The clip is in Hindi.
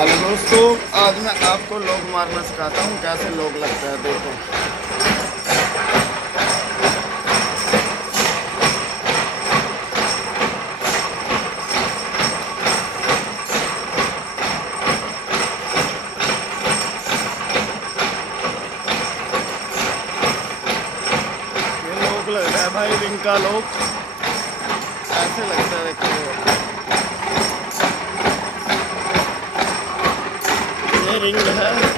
हेलो दोस्तों, आज मैं आपको लोग मारना सिखाता हूँ कैसे लोग लगता है। देखो, ये लोग लग रहा है भाई, रिंग का लोग ऐसे लगता है। देखो, ये रिंग है।